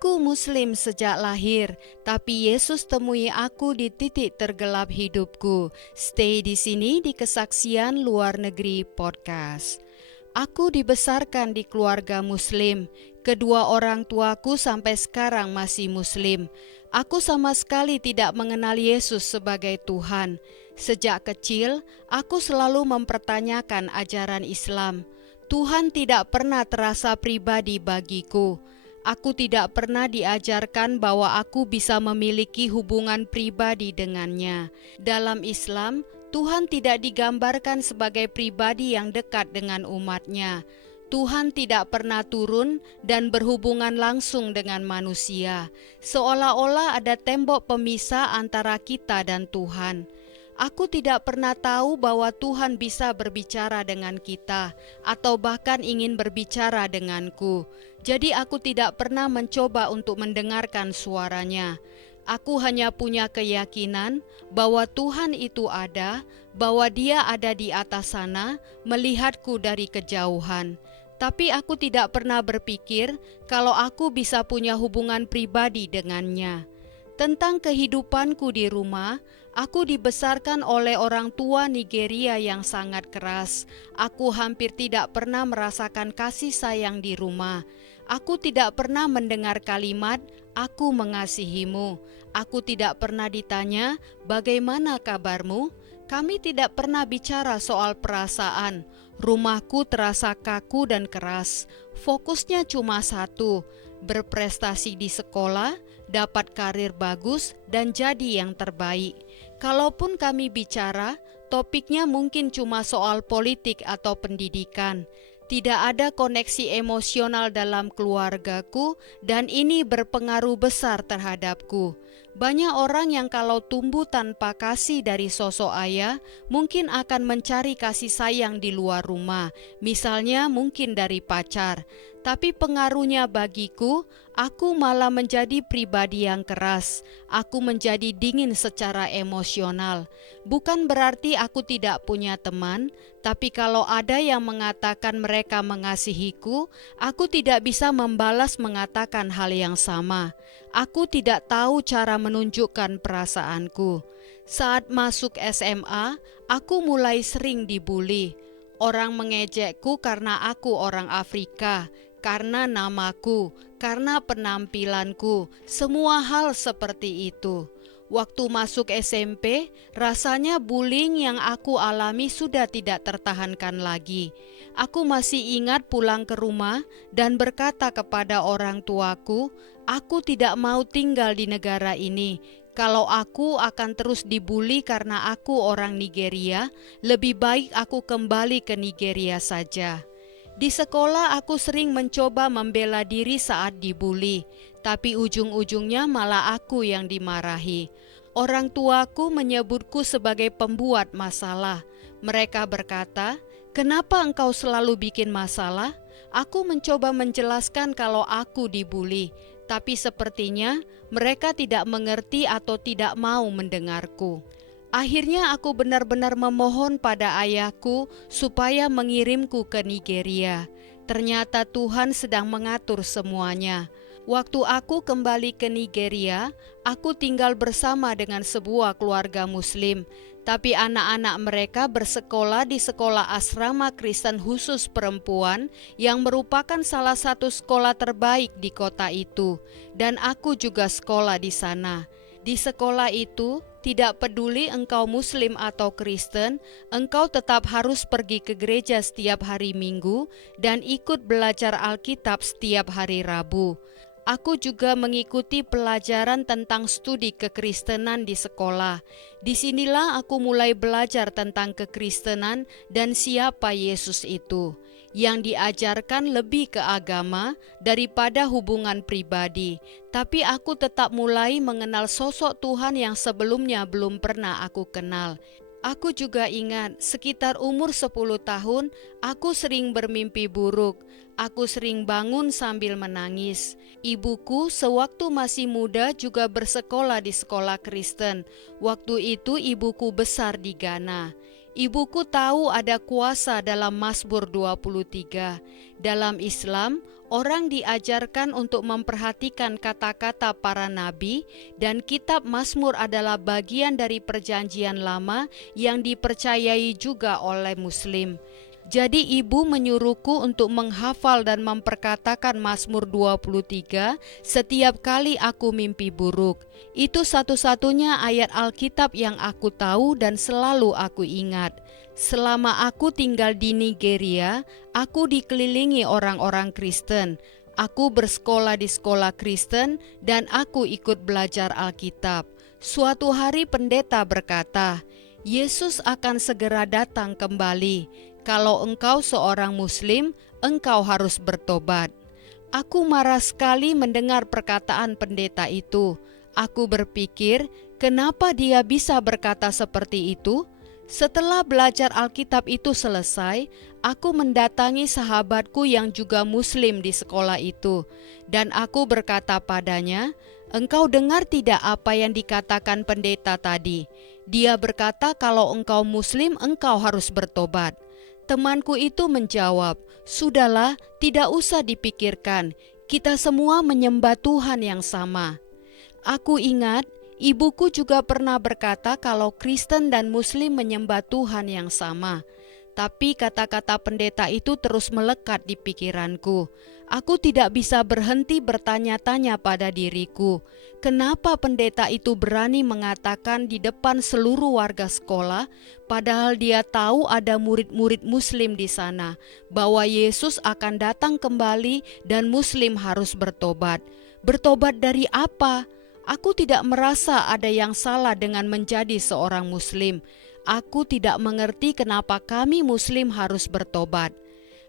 Aku Muslim sejak lahir, tapi Yesus temui aku di titik tergelap hidupku. Stay di sini di Kesaksian Luar Negeri Podcast. Aku dibesarkan di keluarga Muslim. Kedua orang tuaku sampai sekarang masih Muslim. Aku sama sekali tidak mengenal Yesus sebagai Tuhan. Sejak kecil, aku selalu mempertanyakan ajaran Islam. Tuhan tidak pernah terasa pribadi bagiku. Aku tidak pernah diajarkan bahwa aku bisa memiliki hubungan pribadi dengannya. Dalam Islam, Tuhan tidak digambarkan sebagai pribadi yang dekat dengan umatnya. Tuhan tidak pernah turun dan berhubungan langsung dengan manusia, seolah-olah ada tembok pemisah antara kita dan Tuhan. Aku tidak pernah tahu bahwa Tuhan bisa berbicara dengan kita atau bahkan ingin berbicara denganku. Jadi aku tidak pernah mencoba untuk mendengarkan suaranya. Aku hanya punya keyakinan bahwa Tuhan itu ada, bahwa Dia ada di atas sana, melihatku dari kejauhan. Tapi aku tidak pernah berpikir kalau aku bisa punya hubungan pribadi dengannya. Tentang kehidupanku di rumah, aku dibesarkan oleh orang tua Nigeria yang sangat keras. Aku hampir tidak pernah merasakan kasih sayang di rumah. Aku tidak pernah mendengar kalimat, "Aku mengasihimu." Aku tidak pernah ditanya, "Bagaimana kabarmu?" Kami tidak pernah bicara soal perasaan. Rumahku terasa kaku dan keras. Fokusnya cuma satu, berprestasi di sekolah, dapat karir bagus, dan jadi yang terbaik. Kalaupun kami bicara, topiknya mungkin cuma soal politik atau pendidikan. Tidak ada koneksi emosional dalam keluargaku, dan ini berpengaruh besar terhadapku. Banyak orang yang kalau tumbuh tanpa kasih dari sosok ayah, mungkin akan mencari kasih sayang di luar rumah, misalnya mungkin dari pacar. Tapi pengaruhnya bagiku, aku malah menjadi pribadi yang keras. Aku menjadi dingin secara emosional. Bukan berarti aku tidak punya teman, tapi kalau ada yang mengatakan mereka mengasihiku, aku tidak bisa membalas mengatakan hal yang sama. Aku tidak tahu cara menunjukkan perasaanku. Saat masuk SMA, aku mulai sering dibully. Orang mengejekku karena aku orang Afrika, karena namaku, karena penampilanku, semua hal seperti itu. Waktu masuk SMP, rasanya bullying yang aku alami sudah tidak tertahankan lagi. Aku masih ingat pulang ke rumah dan berkata kepada orang tuaku, "Aku tidak mau tinggal di negara ini. Kalau aku akan terus dibully karena aku orang Nigeria, lebih baik aku kembali ke Nigeria saja." Di sekolah aku sering mencoba membela diri saat dibully, tapi ujung-ujungnya malah aku yang dimarahi. Orang tuaku menyebutku sebagai pembuat masalah. Mereka berkata, "Kenapa engkau selalu bikin masalah?" Aku mencoba menjelaskan kalau aku dibully, tapi sepertinya mereka tidak mengerti atau tidak mau mendengarku. Akhirnya aku benar-benar memohon pada ayahku supaya mengirimku ke Nigeria. Ternyata Tuhan sedang mengatur semuanya. Waktu aku kembali ke Nigeria, aku tinggal bersama dengan sebuah keluarga Muslim. Tapi anak-anak mereka bersekolah di sekolah asrama Kristen khusus perempuan yang merupakan salah satu sekolah terbaik di kota itu. Dan aku juga sekolah di sana. Di sekolah itu, tidak peduli engkau Muslim atau Kristen, engkau tetap harus pergi ke gereja setiap hari Minggu dan ikut belajar Alkitab setiap hari Rabu. Aku juga mengikuti pelajaran tentang studi kekristenan di sekolah. Disinilah aku mulai belajar tentang kekristenan dan siapa Yesus itu. Yang diajarkan lebih ke agama daripada hubungan pribadi. Tapi aku tetap mulai mengenal sosok Tuhan yang sebelumnya belum pernah aku kenal. Aku juga ingat sekitar umur 10 tahun, aku sering bermimpi buruk. Aku sering bangun sambil menangis. Ibuku sewaktu masih muda juga bersekolah di sekolah Kristen. Waktu itu ibuku besar di Ghana. Ibuku tahu ada kuasa dalam Mazmur 23. Dalam Islam, orang diajarkan untuk memperhatikan kata-kata para nabi, dan kitab Mazmur adalah bagian dari perjanjian lama yang dipercayai juga oleh Muslim. Jadi ibu menyuruhku untuk menghafal dan memperkatakan Mazmur 23 setiap kali aku mimpi buruk. Itu satu-satunya ayat Alkitab yang aku tahu dan selalu aku ingat. Selama aku tinggal di Nigeria, aku dikelilingi orang-orang Kristen. Aku bersekolah di sekolah Kristen dan aku ikut belajar Alkitab. Suatu hari pendeta berkata, Yesus akan segera datang kembali. Kalau engkau seorang Muslim, engkau harus bertobat. Aku marah sekali mendengar perkataan pendeta itu. Aku berpikir, kenapa dia bisa berkata seperti itu? Setelah belajar Alkitab itu selesai, aku mendatangi sahabatku yang juga Muslim di sekolah itu, dan aku berkata padanya, "Engkau dengar tidak apa yang dikatakan pendeta tadi? Dia berkata kalau engkau Muslim, engkau harus bertobat." Temanku itu menjawab, "Sudahlah, tidak usah dipikirkan. Kita semua menyembah Tuhan yang sama." Aku ingat, ibuku juga pernah berkata kalau Kristen dan Muslim menyembah Tuhan yang sama. Tapi kata-kata pendeta itu terus melekat di pikiranku. Aku tidak bisa berhenti bertanya-tanya pada diriku, kenapa pendeta itu berani mengatakan di depan seluruh warga sekolah, padahal dia tahu ada murid-murid Muslim di sana, bahwa Yesus akan datang kembali dan Muslim harus bertobat. Bertobat dari apa? Aku tidak merasa ada yang salah dengan menjadi seorang Muslim. Aku tidak mengerti kenapa kami Muslim harus bertobat.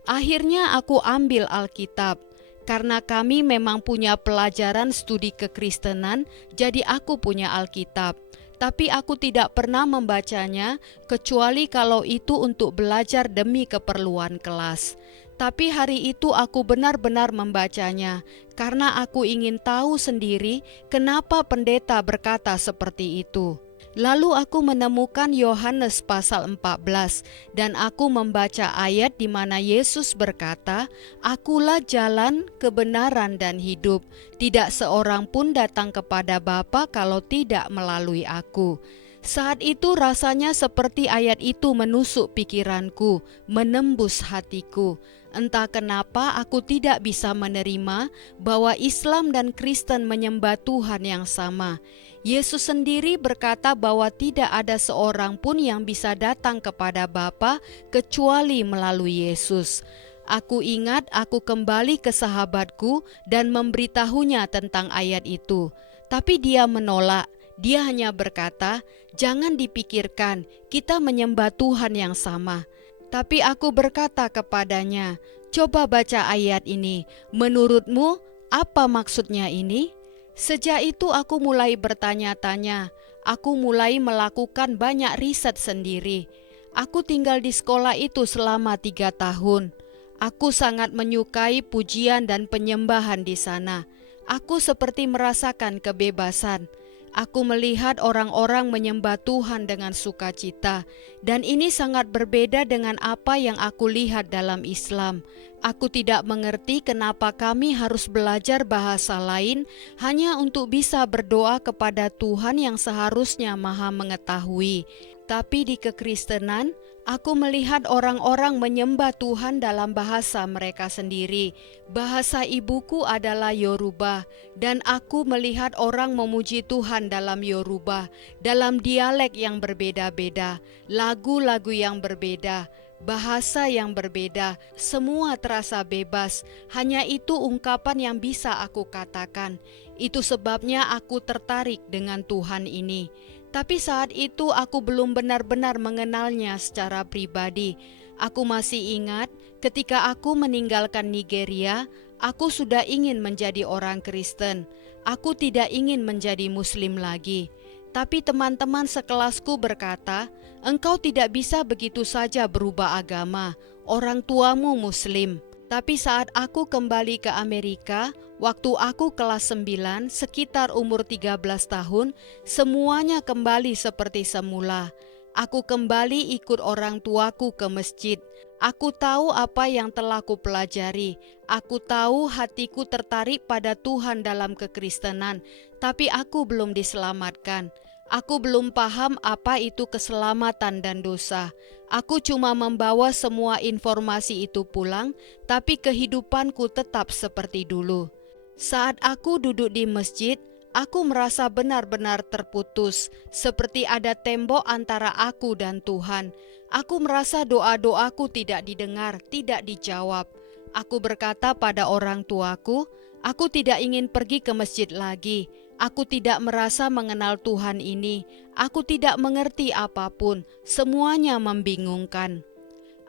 Akhirnya aku ambil Alkitab. Karena kami memang punya pelajaran studi kekristenan, jadi aku punya Alkitab. Tapi aku tidak pernah membacanya, kecuali kalau itu untuk belajar demi keperluan kelas. Tapi hari itu aku benar-benar membacanya, karena aku ingin tahu sendiri kenapa pendeta berkata seperti itu. Lalu aku menemukan Yohanes pasal 14 dan aku membaca ayat di mana Yesus berkata, "Akulah jalan, kebenaran dan hidup. Tidak seorang pun datang kepada Bapa kalau tidak melalui aku." Saat itu rasanya seperti ayat itu menusuk pikiranku, menembus hatiku. Entah kenapa aku tidak bisa menerima bahwa Islam dan Kristen menyembah Tuhan yang sama. Yesus sendiri berkata bahwa tidak ada seorang pun yang bisa datang kepada Bapa kecuali melalui Yesus. Aku ingat aku kembali ke sahabatku dan memberitahunya tentang ayat itu. Tapi dia menolak. Dia hanya berkata, "Jangan dipikirkan, kita menyembah Tuhan yang sama." Tapi aku berkata kepadanya, "Coba baca ayat ini. Menurutmu, apa maksudnya ini?" Sejak itu aku mulai bertanya-tanya. Aku mulai melakukan banyak riset sendiri. Aku tinggal di sekolah itu selama 3 tahun. Aku sangat menyukai pujian dan penyembahan di sana. Aku seperti merasakan kebebasan. Aku melihat orang-orang menyembah Tuhan dengan sukacita, dan ini sangat berbeda dengan apa yang aku lihat dalam Islam. Aku tidak mengerti kenapa kami harus belajar bahasa lain hanya untuk bisa berdoa kepada Tuhan yang seharusnya Maha Mengetahui. Tapi di kekristenan, aku melihat orang-orang menyembah Tuhan dalam bahasa mereka sendiri. Bahasa ibuku adalah Yoruba, dan aku melihat orang memuji Tuhan dalam Yoruba, dalam dialek yang berbeda-beda, lagu-lagu yang berbeda, bahasa yang berbeda, semua terasa bebas. Hanya itu ungkapan yang bisa aku katakan. Itu sebabnya aku tertarik dengan Tuhan ini. Tapi saat itu aku belum benar-benar mengenalnya secara pribadi. Aku masih ingat ketika aku meninggalkan Nigeria, aku sudah ingin menjadi orang Kristen. Aku tidak ingin menjadi Muslim lagi. Tapi teman-teman sekelasku berkata, "Engkau tidak bisa begitu saja berubah agama. Orang tuamu Muslim." Tapi saat aku kembali ke Amerika, waktu aku kelas 9, sekitar umur 13 tahun, semuanya kembali seperti semula. Aku kembali ikut orang tuaku ke masjid. Aku tahu apa yang telah kupelajari. Aku tahu hatiku tertarik pada Tuhan dalam kekristenan, tapi aku belum diselamatkan. Aku belum paham apa itu keselamatan dan dosa. Aku cuma membawa semua informasi itu pulang, tapi kehidupanku tetap seperti dulu. Saat aku duduk di masjid, aku merasa benar-benar terputus, seperti ada tembok antara aku dan Tuhan. Aku merasa doa-doaku tidak didengar, tidak dijawab. Aku berkata pada orang tuaku, aku tidak ingin pergi ke masjid lagi. Aku tidak merasa mengenal Tuhan ini. Aku tidak mengerti apapun. Semuanya membingungkan.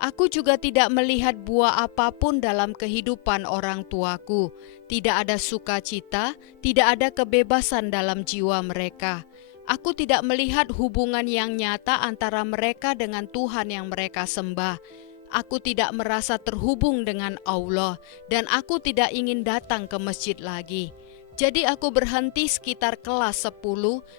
Aku juga tidak melihat buah apapun dalam kehidupan orang tuaku. Tidak ada sukacita, tidak ada kebebasan dalam jiwa mereka. Aku tidak melihat hubungan yang nyata antara mereka dengan Tuhan yang mereka sembah. Aku tidak merasa terhubung dengan Allah, dan aku tidak ingin datang ke masjid lagi. Jadi aku berhenti sekitar kelas 10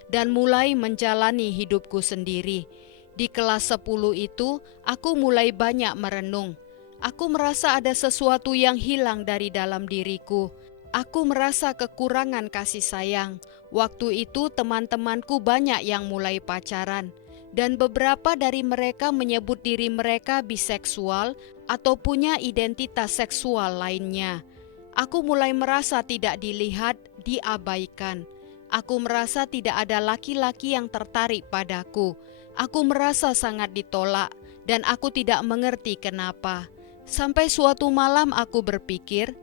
dan mulai menjalani hidupku sendiri. Di kelas 10 itu, aku mulai banyak merenung. Aku merasa ada sesuatu yang hilang dari dalam diriku. Aku merasa kekurangan kasih sayang. Waktu itu teman-temanku banyak yang mulai pacaran. Dan beberapa dari mereka menyebut diri mereka biseksual atau punya identitas seksual lainnya. Aku mulai merasa tidak dilihat, diabaikan. Aku merasa tidak ada laki-laki yang tertarik padaku. Aku merasa sangat ditolak dan aku tidak mengerti kenapa. Sampai suatu malam aku berpikir,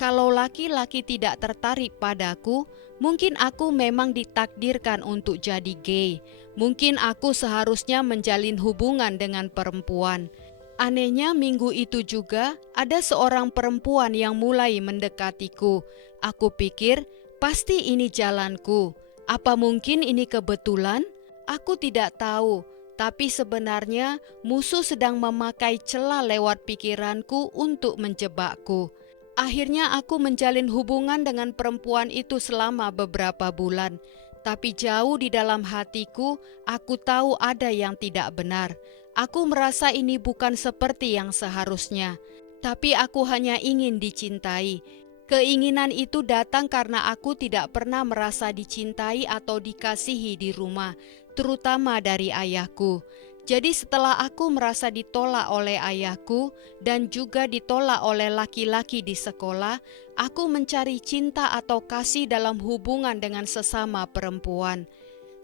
kalau laki-laki tidak tertarik padaku, mungkin aku memang ditakdirkan untuk jadi gay. Mungkin aku seharusnya menjalin hubungan dengan perempuan. Anehnya minggu itu juga ada seorang perempuan yang mulai mendekatiku. Aku pikir, pasti ini jalanku. Apa mungkin ini kebetulan? Aku tidak tahu, tapi sebenarnya musuh sedang memakai celah lewat pikiranku untuk menjebakku. Akhirnya aku menjalin hubungan dengan perempuan itu selama beberapa bulan. Tapi jauh di dalam hatiku, aku tahu ada yang tidak benar. Aku merasa ini bukan seperti yang seharusnya, tapi aku hanya ingin dicintai. Keinginan itu datang karena aku tidak pernah merasa dicintai atau dikasihi di rumah, terutama dari ayahku. Jadi setelah aku merasa ditolak oleh ayahku dan juga ditolak oleh laki-laki di sekolah, aku mencari cinta atau kasih dalam hubungan dengan sesama perempuan.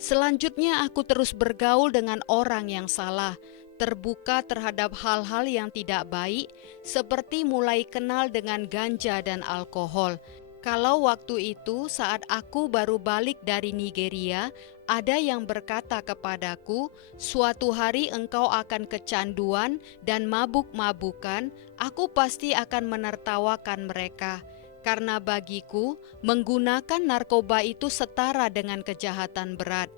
Selanjutnya aku terus bergaul dengan orang yang salah, terbuka terhadap hal-hal yang tidak baik, seperti mulai kenal dengan ganja dan alkohol. Kalau waktu itu saat aku baru balik dari Nigeria, ada yang berkata kepadaku, suatu hari engkau akan kecanduan dan mabuk-mabukan, aku pasti akan menertawakan mereka. Karena bagiku, menggunakan narkoba itu setara dengan kejahatan berat.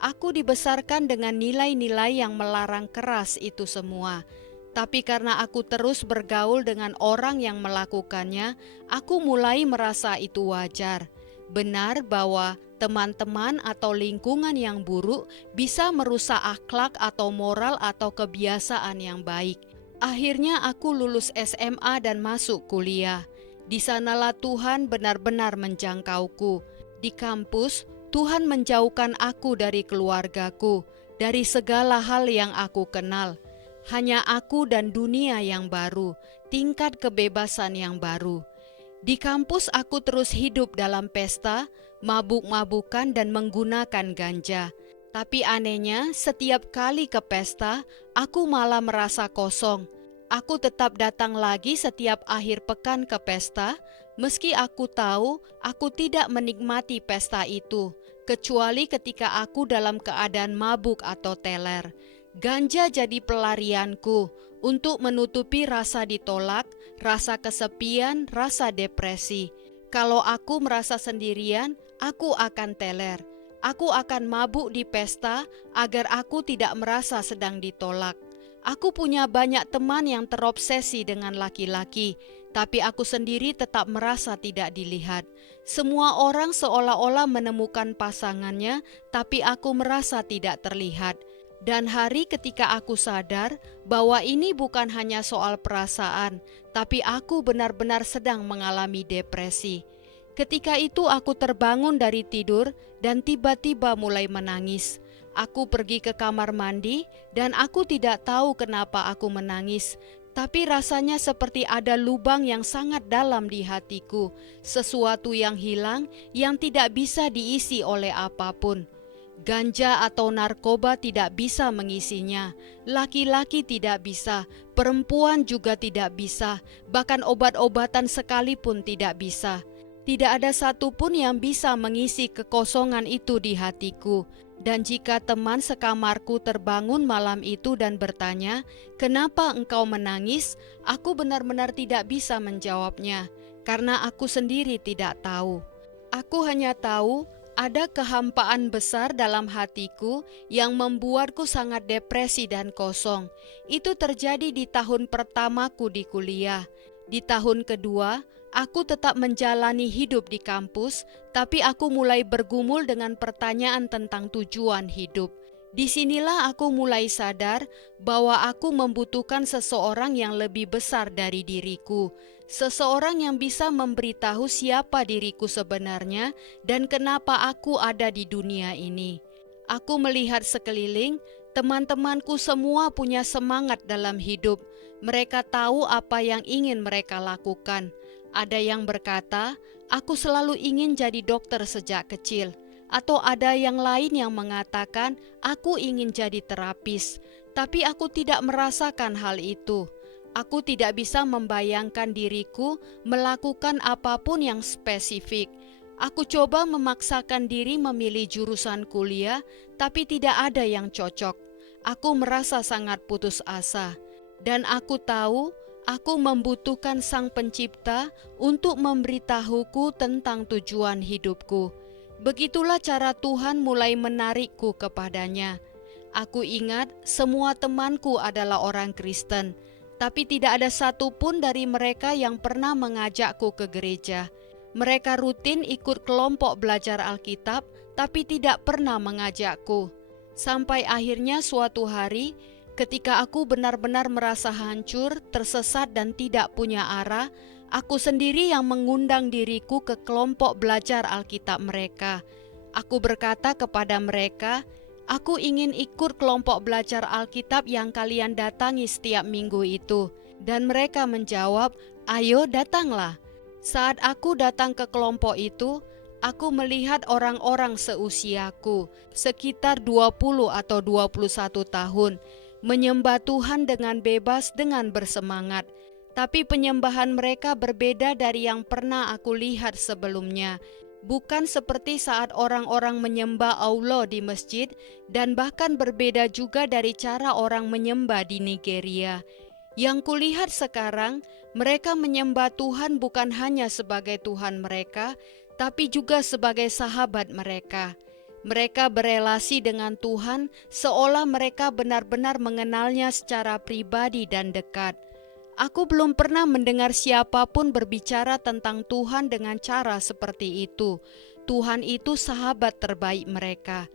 Aku dibesarkan dengan nilai-nilai yang melarang keras itu semua. Tapi karena aku terus bergaul dengan orang yang melakukannya, aku mulai merasa itu wajar. Benar bahwa teman-teman atau lingkungan yang buruk bisa merusak akhlak atau moral atau kebiasaan yang baik. Akhirnya aku lulus SMA dan masuk kuliah. Di sanalah Tuhan benar-benar menjangkauku. Di kampus, Tuhan menjauhkan aku dari keluargaku, dari segala hal yang aku kenal. Hanya aku dan dunia yang baru, tingkat kebebasan yang baru. Di kampus aku terus hidup dalam pesta, mabuk-mabukan dan menggunakan ganja. Tapi anehnya, setiap kali ke pesta, aku malah merasa kosong. Aku tetap datang lagi setiap akhir pekan ke pesta, meski aku tahu aku tidak menikmati pesta itu, kecuali ketika aku dalam keadaan mabuk atau teler. Ganja jadi pelarianku untuk menutupi rasa ditolak, rasa kesepian, rasa depresi. Kalau aku merasa sendirian, aku akan teler. Aku akan mabuk di pesta agar aku tidak merasa sedang ditolak. Aku punya banyak teman yang terobsesi dengan laki-laki, tapi aku sendiri tetap merasa tidak dilihat. Semua orang seolah-olah menemukan pasangannya, tapi aku merasa tidak terlihat. Dan hari ketika aku sadar bahwa ini bukan hanya soal perasaan, tapi aku benar-benar sedang mengalami depresi. Ketika itu aku terbangun dari tidur dan tiba-tiba mulai menangis. Aku pergi ke kamar mandi dan aku tidak tahu kenapa aku menangis. Tapi rasanya seperti ada lubang yang sangat dalam di hatiku, sesuatu yang hilang yang tidak bisa diisi oleh apapun. Ganja atau narkoba tidak bisa mengisinya, laki-laki tidak bisa, perempuan juga tidak bisa, bahkan obat-obatan sekalipun tidak bisa. Tidak ada satupun yang bisa mengisi kekosongan itu di hatiku. Dan jika teman sekamarku terbangun malam itu dan bertanya, "Kenapa engkau menangis?" Aku benar-benar tidak bisa menjawabnya, karena aku sendiri tidak tahu. Aku hanya tahu ada kehampaan besar dalam hatiku yang membuatku sangat depresi dan kosong. Itu terjadi di tahun pertamaku di kuliah. Di tahun kedua, aku tetap menjalani hidup di kampus, tapi aku mulai bergumul dengan pertanyaan tentang tujuan hidup. Disinilah aku mulai sadar bahwa aku membutuhkan seseorang yang lebih besar dari diriku, seseorang yang bisa memberitahu siapa diriku sebenarnya dan kenapa aku ada di dunia ini. Aku melihat sekeliling, teman-temanku semua punya semangat dalam hidup. Mereka tahu apa yang ingin mereka lakukan. Ada yang berkata, "Aku selalu ingin jadi dokter sejak kecil." Atau ada yang lain yang mengatakan, "Aku ingin jadi terapis." Tapi aku tidak merasakan hal itu. Aku tidak bisa membayangkan diriku melakukan apapun yang spesifik. Aku coba memaksakan diri memilih jurusan kuliah, tapi tidak ada yang cocok. Aku merasa sangat putus asa. Dan aku tahu aku membutuhkan Sang Pencipta untuk memberitahuku tentang tujuan hidupku. Begitulah cara Tuhan mulai menarikku kepadanya. Aku ingat semua temanku adalah orang Kristen, tapi tidak ada satupun dari mereka yang pernah mengajakku ke gereja. Mereka rutin ikut kelompok belajar Alkitab, tapi tidak pernah mengajakku. Sampai akhirnya suatu hari, ketika aku benar-benar merasa hancur, tersesat dan tidak punya arah, aku sendiri yang mengundang diriku ke kelompok belajar Alkitab mereka. Aku berkata kepada mereka, "Aku ingin ikut kelompok belajar Alkitab yang kalian datangi setiap minggu itu." Dan mereka menjawab, "Ayo datanglah." Saat aku datang ke kelompok itu, aku melihat orang-orang seusiaku, sekitar 20 atau 21 tahun, menyembah Tuhan dengan bebas dengan bersemangat. Tapi penyembahan mereka berbeda dari yang pernah aku lihat sebelumnya. Bukan seperti saat orang-orang menyembah Allah di masjid, dan bahkan berbeda juga dari cara orang menyembah di Nigeria. Yang kulihat sekarang, mereka menyembah Tuhan bukan hanya sebagai Tuhan mereka, tapi juga sebagai sahabat mereka. Mereka berelasi dengan Tuhan seolah mereka benar-benar mengenalnya secara pribadi dan dekat. Aku belum pernah mendengar siapapun berbicara tentang Tuhan dengan cara seperti itu. Tuhan itu sahabat terbaik mereka.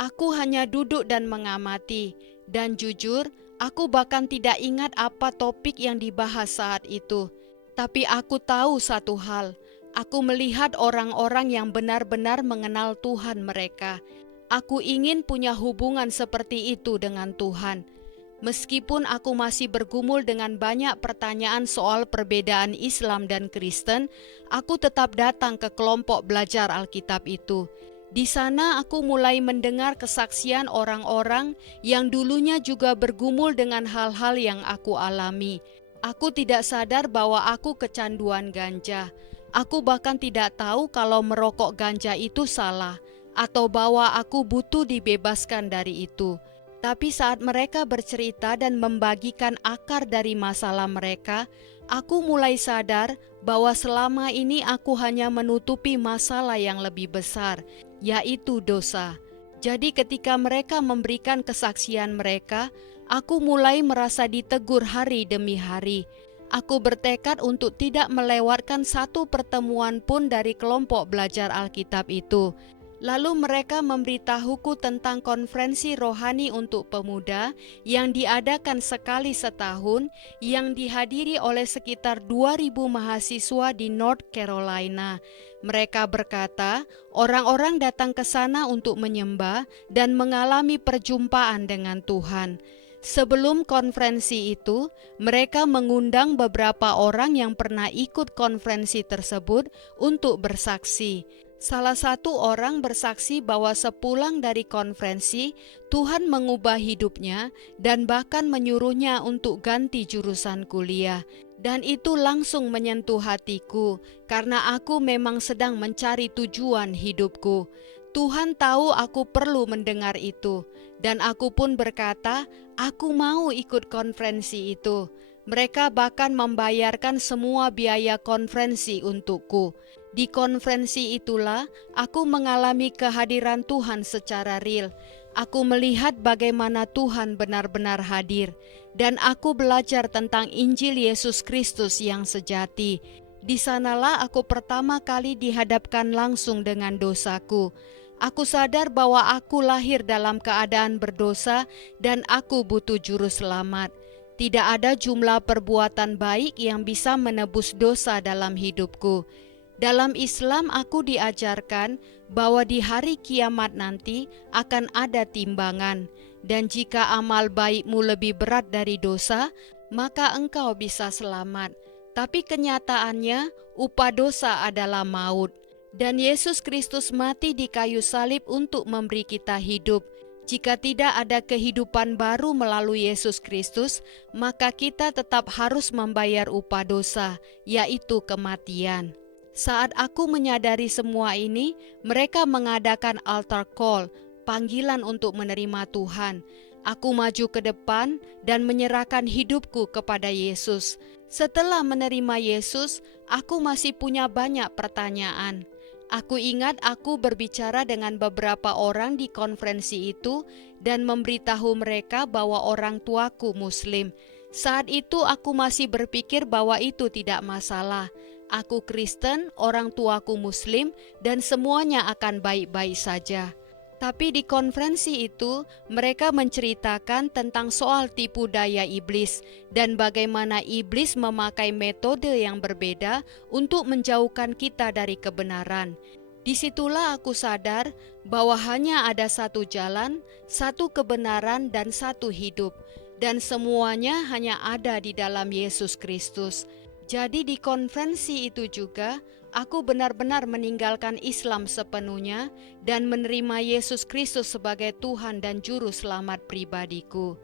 Aku hanya duduk dan mengamati, dan jujur, aku bahkan tidak ingat apa topik yang dibahas saat itu. Tapi aku tahu satu hal, aku melihat orang-orang yang benar-benar mengenal Tuhan mereka. Aku ingin punya hubungan seperti itu dengan Tuhan. Meskipun aku masih bergumul dengan banyak pertanyaan soal perbedaan Islam dan Kristen, aku tetap datang ke kelompok belajar Alkitab itu. Di sana aku mulai mendengar kesaksian orang-orang yang dulunya juga bergumul dengan hal-hal yang aku alami. Aku tidak sadar bahwa aku kecanduan ganja. Aku bahkan tidak tahu kalau merokok ganja itu salah, atau bahwa aku butuh dibebaskan dari itu. Tapi saat mereka bercerita dan membagikan akar dari masalah mereka, aku mulai sadar bahwa selama ini aku hanya menutupi masalah yang lebih besar, yaitu dosa. Jadi ketika mereka memberikan kesaksian mereka, aku mulai merasa ditegur hari demi hari. Aku bertekad untuk tidak melewatkan satu pertemuan pun dari kelompok belajar Alkitab itu. Lalu mereka memberitahuku tentang konferensi rohani untuk pemuda yang diadakan sekali setahun yang dihadiri oleh sekitar 2.000 mahasiswa di North Carolina. Mereka berkata, orang-orang datang ke sana untuk menyembah dan mengalami perjumpaan dengan Tuhan. Sebelum konferensi itu, mereka mengundang beberapa orang yang pernah ikut konferensi tersebut untuk bersaksi. Salah satu orang bersaksi bahwa sepulang dari konferensi, Tuhan mengubah hidupnya dan bahkan menyuruhnya untuk ganti jurusan kuliah. Dan itu langsung menyentuh hatiku, karena aku memang sedang mencari tujuan hidupku. Tuhan tahu aku perlu mendengar itu, dan aku pun berkata, aku mau ikut konferensi itu. Mereka bahkan membayarkan semua biaya konferensi untukku. Di konferensi itulah aku mengalami kehadiran Tuhan secara real. Aku melihat bagaimana Tuhan benar-benar hadir, dan aku belajar tentang Injil Yesus Kristus yang sejati. Di sanalah aku pertama kali dihadapkan langsung dengan dosaku. Aku sadar bahwa aku lahir dalam keadaan berdosa dan aku butuh juru selamat. Tidak ada jumlah perbuatan baik yang bisa menebus dosa dalam hidupku. Dalam Islam aku diajarkan bahwa di hari kiamat nanti akan ada timbangan, dan jika amal baikmu lebih berat dari dosa, maka engkau bisa selamat. Tapi kenyataannya upah dosa adalah maut, dan Yesus Kristus mati di kayu salib untuk memberi kita hidup. Jika tidak ada kehidupan baru melalui Yesus Kristus, maka kita tetap harus membayar upah dosa, yaitu kematian. Saat aku menyadari semua ini, mereka mengadakan altar call, panggilan untuk menerima Tuhan. Aku maju ke depan dan menyerahkan hidupku kepada Yesus. Setelah menerima Yesus, aku masih punya banyak pertanyaan. Aku ingat aku berbicara dengan beberapa orang di konferensi itu dan memberitahu mereka bahwa orang tuaku Muslim. Saat itu aku masih berpikir bahwa itu tidak masalah. Aku Kristen, orang tuaku Muslim, dan semuanya akan baik-baik saja. Tapi di konferensi itu, mereka menceritakan tentang soal tipu daya iblis dan bagaimana iblis memakai metode yang berbeda untuk menjauhkan kita dari kebenaran. Disitulah aku sadar bahwa hanya ada satu jalan, satu kebenaran, dan satu hidup, dan semuanya hanya ada di dalam Yesus Kristus. Jadi di konferensi itu juga, aku benar-benar meninggalkan Islam sepenuhnya dan menerima Yesus Kristus sebagai Tuhan dan Juru Selamat pribadiku.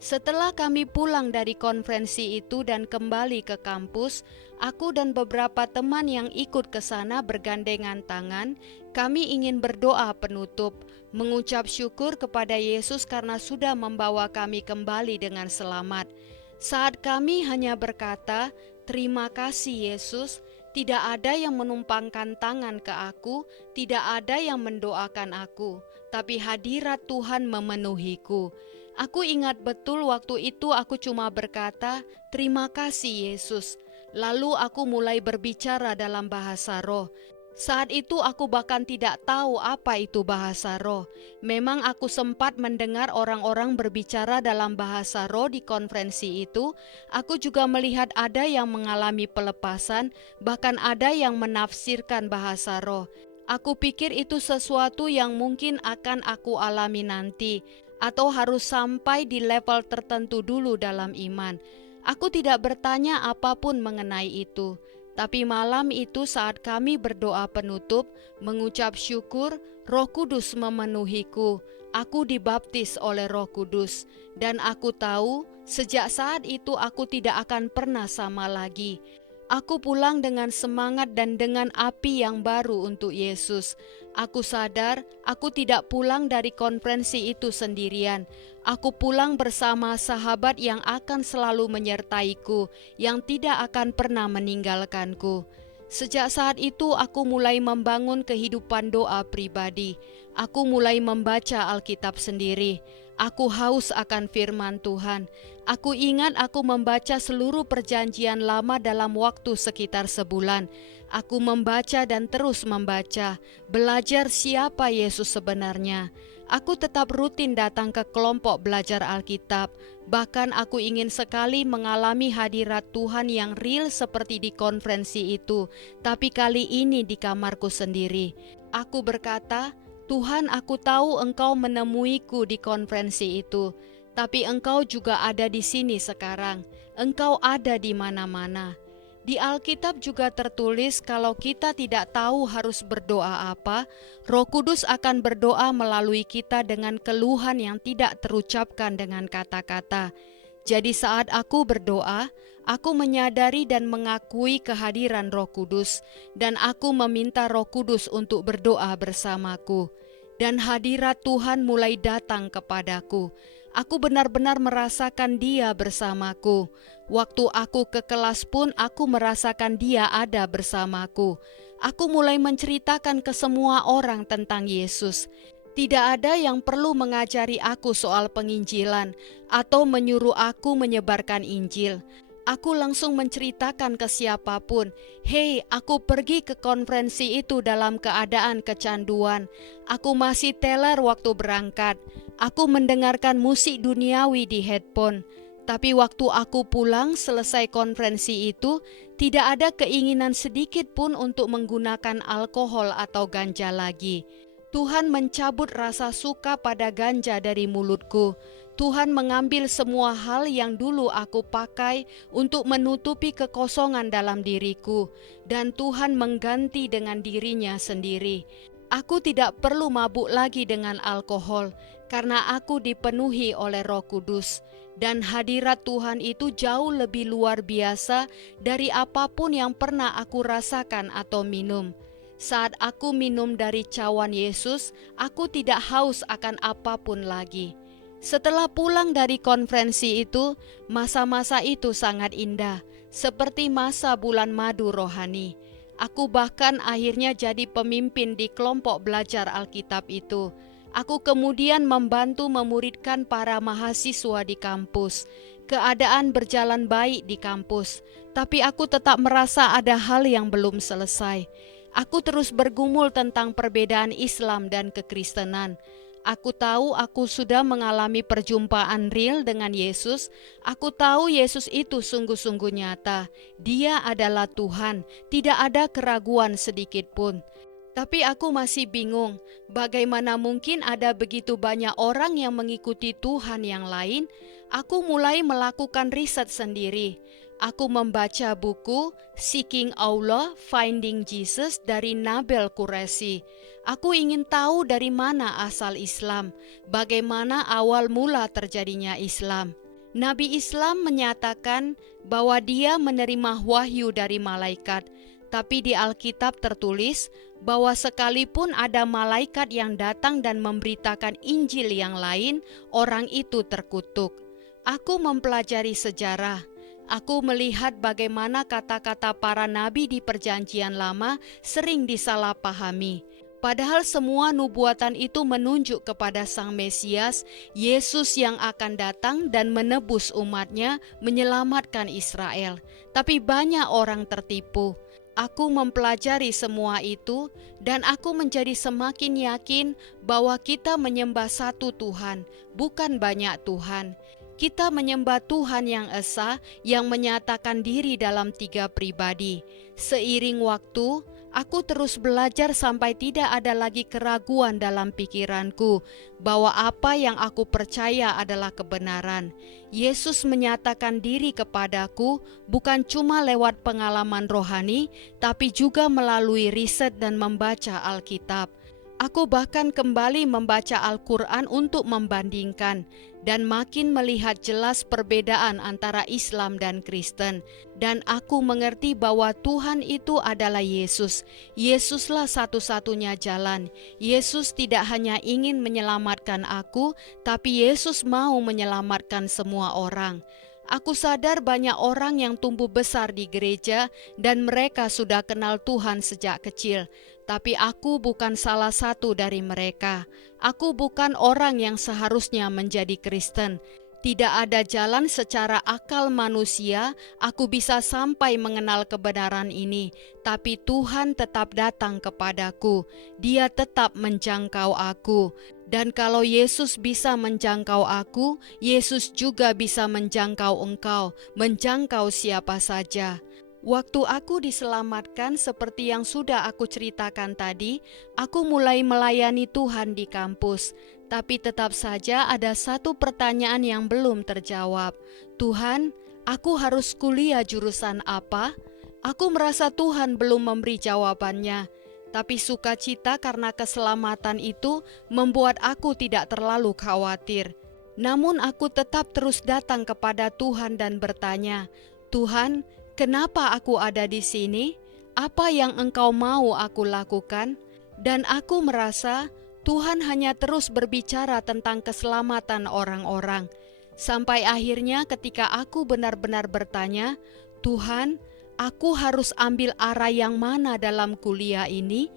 Setelah kami pulang dari konferensi itu dan kembali ke kampus, aku dan beberapa teman yang ikut ke sana bergandengan tangan. Kami ingin berdoa penutup, mengucap syukur kepada Yesus karena sudah membawa kami kembali dengan selamat. Saat kami hanya berkata, "Terima kasih Yesus," tidak ada yang menumpangkan tangan ke aku, tidak ada yang mendoakan aku, tapi hadirat Tuhan memenuhiku. Aku ingat betul waktu itu aku cuma berkata, "Terima kasih Yesus." Lalu aku mulai berbicara dalam bahasa roh. Saat itu aku bahkan tidak tahu apa itu bahasa roh. Memang aku sempat mendengar orang-orang berbicara dalam bahasa roh di konferensi itu. Aku juga melihat ada yang mengalami pelepasan, bahkan ada yang menafsirkan bahasa roh. Aku pikir itu sesuatu yang mungkin akan aku alami nanti, atau harus sampai di level tertentu dulu dalam iman. Aku tidak bertanya apapun mengenai itu. Tapi malam itu saat kami berdoa penutup, mengucap syukur, Roh Kudus memenuhiku. Aku dibaptis oleh Roh Kudus, dan aku tahu sejak saat itu aku tidak akan pernah sama lagi. Aku pulang dengan semangat dan dengan api yang baru untuk Yesus. Aku sadar aku tidak pulang dari konferensi itu sendirian. Aku pulang bersama sahabat yang akan selalu menyertaiku, yang tidak akan pernah meninggalkanku. Sejak saat itu aku mulai membangun kehidupan doa pribadi. Aku mulai membaca Alkitab sendiri. Aku haus akan firman Tuhan. Aku ingat aku membaca seluruh perjanjian lama dalam waktu sekitar sebulan. Aku membaca dan terus membaca, belajar siapa Yesus sebenarnya. Aku tetap rutin datang ke kelompok belajar Alkitab. Bahkan aku ingin sekali mengalami hadirat Tuhan yang real seperti di konferensi itu. Tapi kali ini di kamarku sendiri. Aku berkata, Tuhan, aku tahu Engkau menemuiku di konferensi itu. Tapi Engkau juga ada di sini sekarang. Engkau ada di mana-mana. Di Alkitab juga tertulis kalau kita tidak tahu harus berdoa apa, Roh Kudus akan berdoa melalui kita dengan keluhan yang tidak terucapkan dengan kata-kata. Jadi saat aku berdoa, aku menyadari dan mengakui kehadiran Roh Kudus, dan aku meminta Roh Kudus untuk berdoa bersamaku. Dan hadirat Tuhan mulai datang kepadaku. Aku benar-benar merasakan Dia bersamaku. Waktu aku ke kelas pun aku merasakan Dia ada bersamaku. Aku mulai menceritakan ke semua orang tentang Yesus. Tidak ada yang perlu mengajari aku soal penginjilan atau menyuruh aku menyebarkan Injil. Aku langsung menceritakan ke siapapun, "Hei, aku pergi ke konferensi itu dalam keadaan kecanduan. Aku masih teler waktu berangkat. Aku mendengarkan musik duniawi di headphone. Tapi waktu aku pulang selesai konferensi itu, tidak ada keinginan sedikit pun untuk menggunakan alkohol atau ganja lagi. Tuhan mencabut rasa suka pada ganja dari mulutku. Tuhan mengambil semua hal yang dulu aku pakai untuk menutupi kekosongan dalam diriku, dan Tuhan mengganti dengan dirinya sendiri. Aku tidak perlu mabuk lagi dengan alkohol, karena aku dipenuhi oleh Roh Kudus. Dan hadirat Tuhan itu jauh lebih luar biasa dari apapun yang pernah aku rasakan atau minum. Saat aku minum dari cawan Yesus, aku tidak haus akan apapun lagi. Setelah pulang dari konferensi itu, masa-masa itu sangat indah, seperti masa bulan madu rohani. Aku bahkan akhirnya jadi pemimpin di kelompok belajar Alkitab itu. Aku kemudian membantu memuridkan para mahasiswa di kampus. Keadaan berjalan baik di kampus, tapi aku tetap merasa ada hal yang belum selesai. Aku terus bergumul tentang perbedaan Islam dan kekristenan. Aku tahu aku sudah mengalami perjumpaan real dengan Yesus. Aku tahu Yesus itu sungguh-sungguh nyata. Dia adalah Tuhan, tidak ada keraguan sedikit pun. Tapi aku masih bingung, bagaimana mungkin ada begitu banyak orang yang mengikuti Tuhan yang lain. Aku mulai melakukan riset sendiri. Aku membaca buku Seeking Allah, Finding Jesus dari Nabil Qureshi. Aku ingin tahu dari mana asal Islam, bagaimana awal mula terjadinya Islam. Nabi Islam menyatakan bahwa dia menerima wahyu dari malaikat, tapi di Alkitab tertulis bahwa sekalipun ada malaikat yang datang dan memberitakan Injil yang lain, orang itu terkutuk. Aku mempelajari sejarah. Aku melihat bagaimana kata-kata para nabi di Perjanjian Lama sering disalahpahami. Padahal semua nubuatan itu menunjuk kepada Sang Mesias, Yesus yang akan datang dan menebus umatnya, menyelamatkan Israel. Tapi banyak orang tertipu. Aku mempelajari semua itu dan aku menjadi semakin yakin bahwa kita menyembah satu Tuhan, bukan banyak Tuhan. Kita menyembah Tuhan yang esa, yang menyatakan diri dalam 3 pribadi. Seiring waktu, aku terus belajar sampai tidak ada lagi keraguan dalam pikiranku bahwa apa yang aku percaya adalah kebenaran. Yesus menyatakan diri kepadaku bukan cuma lewat pengalaman rohani, tapi juga melalui riset dan membaca Alkitab. Aku bahkan kembali membaca Al-Quran untuk membandingkan dan makin melihat jelas perbedaan antara Islam dan Kristen. Dan aku mengerti bahwa Tuhan itu adalah Yesus. Yesuslah satu-satunya jalan. Yesus tidak hanya ingin menyelamatkan aku, tapi Yesus mau menyelamatkan semua orang. Aku sadar banyak orang yang tumbuh besar di gereja dan mereka sudah kenal Tuhan sejak kecil. Tapi aku bukan salah satu dari mereka. Aku bukan orang yang seharusnya menjadi Kristen. Tidak ada jalan secara akal manusia aku bisa sampai mengenal kebenaran ini, tapi Tuhan tetap datang kepadaku. Dia tetap menjangkau aku. Dan kalau Yesus bisa menjangkau aku, Yesus juga bisa menjangkau engkau, menjangkau siapa saja. Waktu aku diselamatkan seperti yang sudah aku ceritakan tadi, aku mulai melayani Tuhan di kampus. Tapi tetap saja ada satu pertanyaan yang belum terjawab. Tuhan, aku harus kuliah jurusan apa? Aku merasa Tuhan belum memberi jawabannya. Tapi sukacita karena keselamatan itu membuat aku tidak terlalu khawatir. Namun aku tetap terus datang kepada Tuhan dan bertanya, Tuhan, kenapa aku ada di sini? Apa yang Engkau mau aku lakukan? Dan aku merasa Tuhan hanya terus berbicara tentang keselamatan orang-orang. Sampai akhirnya ketika aku benar-benar bertanya, Tuhan, aku harus ambil arah yang mana dalam kuliah ini?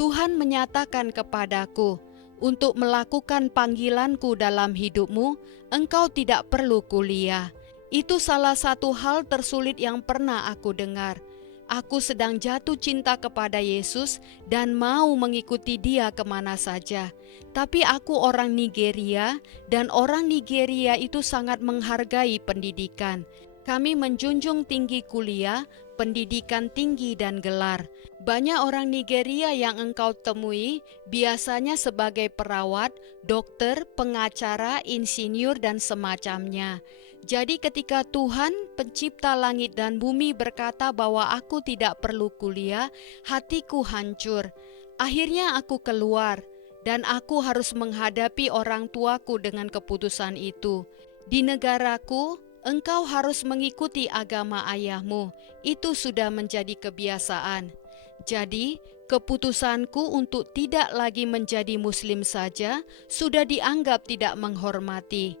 Tuhan menyatakan kepadaku, untuk melakukan panggilanku dalam hidupmu, engkau tidak perlu kuliah. Itu salah satu hal tersulit yang pernah aku dengar. Aku sedang jatuh cinta kepada Yesus dan mau mengikuti Dia kemana saja. Tapi aku orang Nigeria dan orang Nigeria itu sangat menghargai pendidikan. Kami menjunjung tinggi kuliah, pendidikan tinggi dan gelar. Banyak orang Nigeria yang engkau temui biasanya sebagai perawat, dokter, pengacara, insinyur dan semacamnya. Jadi ketika Tuhan pencipta langit dan bumi berkata bahwa aku tidak perlu kuliah, hatiku hancur. Akhirnya aku keluar dan aku harus menghadapi orang tuaku dengan keputusan itu. Di negaraku, engkau harus mengikuti agama ayahmu. Itu sudah menjadi kebiasaan. Jadi, keputusanku untuk tidak lagi menjadi Muslim saja sudah dianggap tidak menghormati.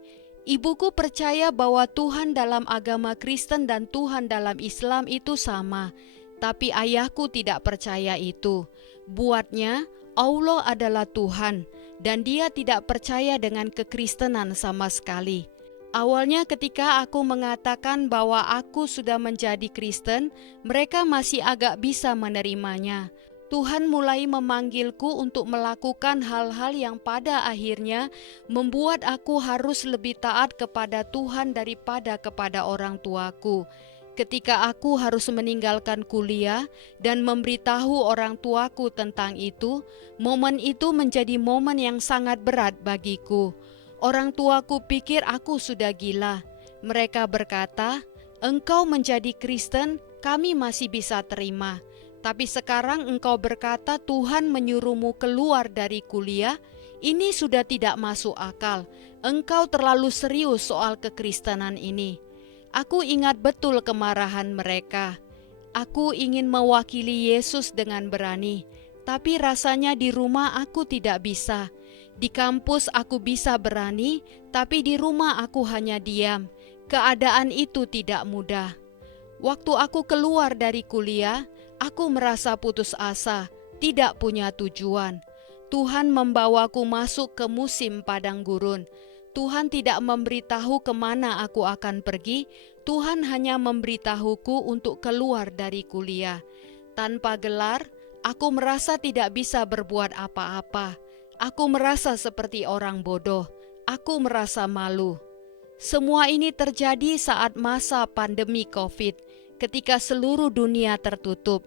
Ibuku percaya bahwa Tuhan dalam agama Kristen dan Tuhan dalam Islam itu sama, tapi ayahku tidak percaya itu. Buatnya, Allah adalah Tuhan, dan dia tidak percaya dengan kekristenan sama sekali. Awalnya ketika aku mengatakan bahwa aku sudah menjadi Kristen, mereka masih agak bisa menerimanya. Tuhan mulai memanggilku untuk melakukan hal-hal yang pada akhirnya membuat aku harus lebih taat kepada Tuhan daripada kepada orang tuaku. Ketika aku harus meninggalkan kuliah dan memberitahu orang tuaku tentang itu, momen itu menjadi momen yang sangat berat bagiku. Orang tuaku pikir aku sudah gila. Mereka berkata, "Engkau menjadi Kristen, kami masih bisa terima. Tapi sekarang engkau berkata Tuhan menyuruhmu keluar dari kuliah, ini sudah tidak masuk akal. Engkau terlalu serius soal kekristenan ini." Aku ingat betul kemarahan mereka. Aku ingin mewakili Yesus dengan berani, tapi rasanya di rumah aku tidak bisa. Di kampus aku bisa berani, tapi di rumah aku hanya diam. Keadaan itu tidak mudah. Waktu aku keluar dari kuliah, aku merasa putus asa, tidak punya tujuan. Tuhan membawaku masuk ke musim padang gurun. Tuhan tidak memberitahu kemana aku akan pergi. Tuhan hanya memberitahuku untuk keluar dari kuliah. Tanpa gelar, aku merasa tidak bisa berbuat apa-apa. Aku merasa seperti orang bodoh. Aku merasa malu. Semua ini terjadi saat masa pandemi COVID, ketika seluruh dunia tertutup.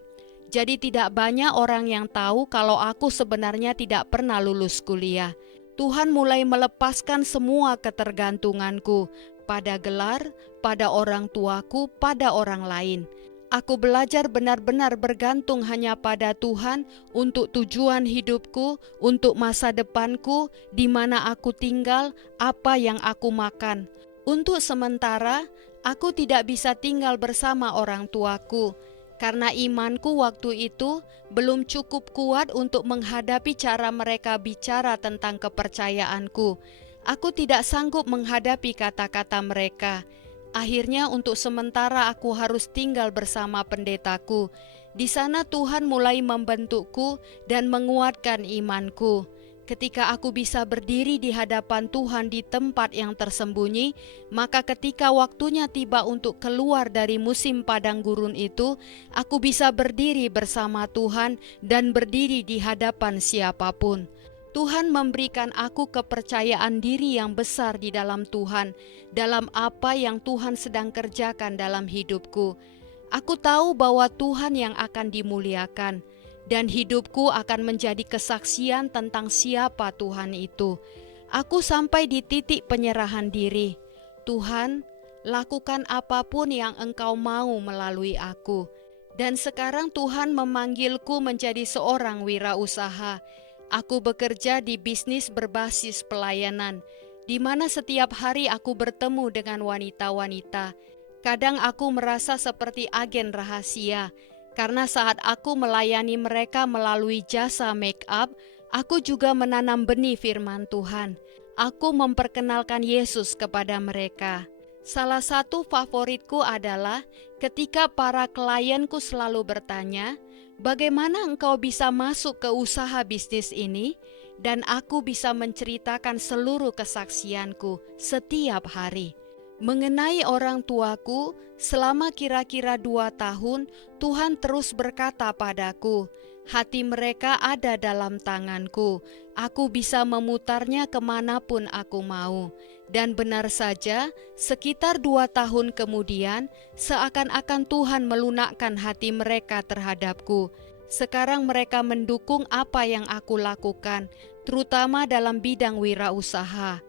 Jadi tidak banyak orang yang tahu kalau aku sebenarnya tidak pernah lulus kuliah. Tuhan mulai melepaskan semua ketergantunganku pada gelar, pada orang tuaku, pada orang lain. Aku belajar benar-benar bergantung hanya pada Tuhan untuk tujuan hidupku, untuk masa depanku, di mana aku tinggal, apa yang aku makan. Untuk sementara, aku tidak bisa tinggal bersama orang tuaku, karena imanku waktu itu belum cukup kuat untuk menghadapi cara mereka bicara tentang kepercayaanku. Aku tidak sanggup menghadapi kata-kata mereka. Akhirnya untuk sementara aku harus tinggal bersama pendetaku. Di sana Tuhan mulai membentukku dan menguatkan imanku. Ketika aku bisa berdiri di hadapan Tuhan di tempat yang tersembunyi, maka ketika waktunya tiba untuk keluar dari musim padang gurun itu, aku bisa berdiri bersama Tuhan dan berdiri di hadapan siapapun. Tuhan memberikan aku kepercayaan diri yang besar di dalam Tuhan, dalam apa yang Tuhan sedang kerjakan dalam hidupku. Aku tahu bahwa Tuhan yang akan dimuliakan, dan hidupku akan menjadi kesaksian tentang siapa Tuhan itu. Aku sampai di titik penyerahan diri. Tuhan, lakukan apapun yang Engkau mau melalui aku. Dan sekarang Tuhan memanggilku menjadi seorang wirausaha. Aku bekerja di bisnis berbasis pelayanan, di mana setiap hari aku bertemu dengan wanita-wanita. Kadang aku merasa seperti agen rahasia, karena saat aku melayani mereka melalui jasa make up, aku juga menanam benih firman Tuhan. Aku memperkenalkan Yesus kepada mereka. Salah satu favoritku adalah ketika para klienku selalu bertanya, "Bagaimana engkau bisa masuk ke usaha bisnis ini?" Dan aku bisa menceritakan seluruh kesaksianku setiap hari. Mengenai orang tuaku, selama kira-kira 2 tahun, Tuhan terus berkata padaku, hati mereka ada dalam tanganku, aku bisa memutarnya kemanapun aku mau. Dan benar saja, sekitar 2 tahun kemudian, seakan-akan Tuhan melunakkan hati mereka terhadapku. Sekarang mereka mendukung apa yang aku lakukan, terutama dalam bidang wirausaha.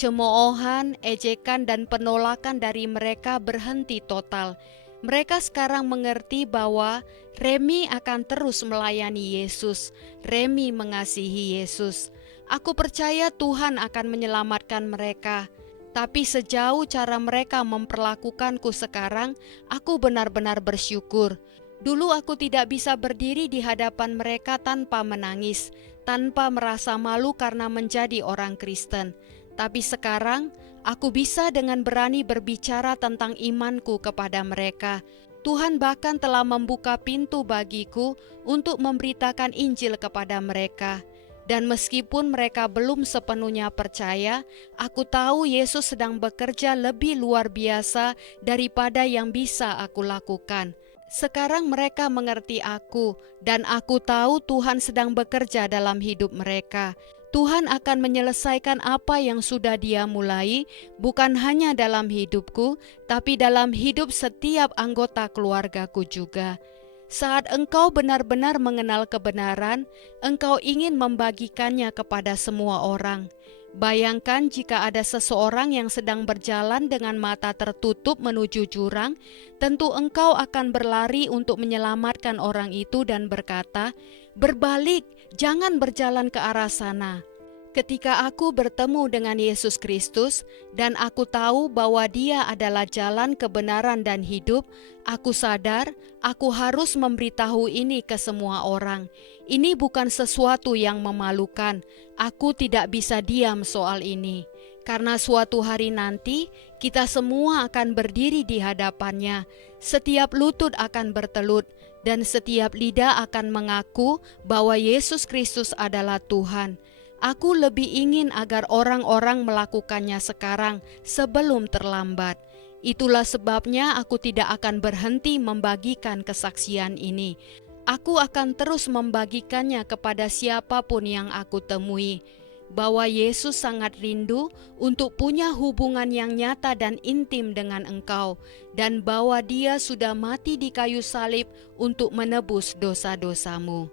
Cemoohan, ejekan, dan penolakan dari mereka berhenti total. Mereka sekarang mengerti bahwa Remi akan terus melayani Yesus. Remi mengasihi Yesus. Aku percaya Tuhan akan menyelamatkan mereka. Tapi sejauh cara mereka memperlakukanku sekarang, aku benar-benar bersyukur. Dulu aku tidak bisa berdiri di hadapan mereka tanpa menangis, tanpa merasa malu karena menjadi orang Kristen. Tapi sekarang, aku bisa dengan berani berbicara tentang imanku kepada mereka. Tuhan bahkan telah membuka pintu bagiku untuk memberitakan Injil kepada mereka. Dan meskipun mereka belum sepenuhnya percaya, aku tahu Yesus sedang bekerja lebih luar biasa daripada yang bisa aku lakukan. Sekarang mereka mengerti aku, dan aku tahu Tuhan sedang bekerja dalam hidup mereka. Tuhan akan menyelesaikan apa yang sudah Dia mulai, bukan hanya dalam hidupku, tapi dalam hidup setiap anggota keluargaku juga. Saat engkau benar-benar mengenal kebenaran, engkau ingin membagikannya kepada semua orang. Bayangkan jika ada seseorang yang sedang berjalan dengan mata tertutup menuju jurang, tentu engkau akan berlari untuk menyelamatkan orang itu dan berkata, "Berbalik, jangan berjalan ke arah sana." Ketika aku bertemu dengan Yesus Kristus dan aku tahu bahwa Dia adalah jalan kebenaran dan hidup, aku sadar aku harus memberitahu ini ke semua orang. Ini bukan sesuatu yang memalukan. Aku tidak bisa diam soal ini. Karena suatu hari nanti kita semua akan berdiri di hadapannya. Setiap lutut akan bertelut dan setiap lidah akan mengaku bahwa Yesus Kristus adalah Tuhan. Aku lebih ingin agar orang-orang melakukannya sekarang sebelum terlambat. Itulah sebabnya aku tidak akan berhenti membagikan kesaksian ini. Aku akan terus membagikannya kepada siapapun yang aku temui. Bahwa Yesus sangat rindu untuk punya hubungan yang nyata dan intim dengan engkau. Dan bahwa Dia sudah mati di kayu salib untuk menebus dosa-dosamu.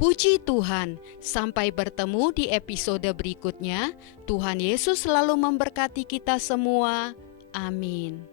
Puji Tuhan, sampai bertemu di episode berikutnya. Tuhan Yesus selalu memberkati kita semua. Amin.